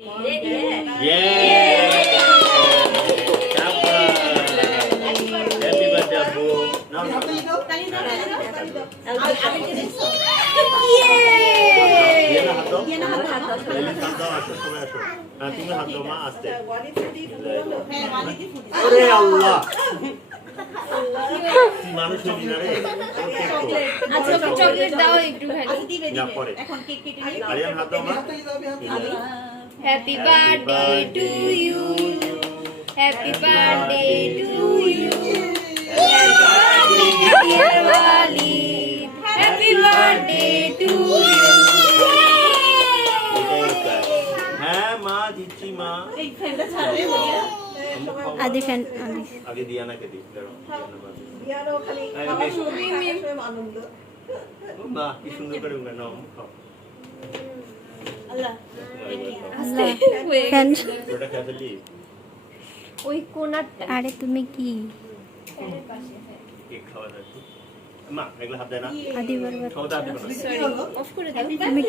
তুমি হাত দাও মা আস্তে ওরে আল্লাহ মানুষ হবি না রে আচ্ছা চকলেট দাও একটু খালি না পরে এখন কেক কেটে নিই আরিয়ান হাত দাও মা happy birthday to you happy birthday to you dear Walid happy birthday to you হ্যাঁ মা দিচ্ছি মা এই ফ্যানটা ছাড়বে বলিয়া আদি ফ্যান আগে দিয়ানাকে দিই দিয়ারও খালি আনন্দ না কি সুন্দর করে নাও খাও আল্লাহ ফ্যান ওটা খেয়ে ফেলি ওই কোনারটা আরে তুমি কি কেক খাওয়া যাচ্ছে মা এগুলো হাত দেয় না আদি বরবাদ খাওয়া দাওয়া দেবে না সরি অফ করে দাও তুমি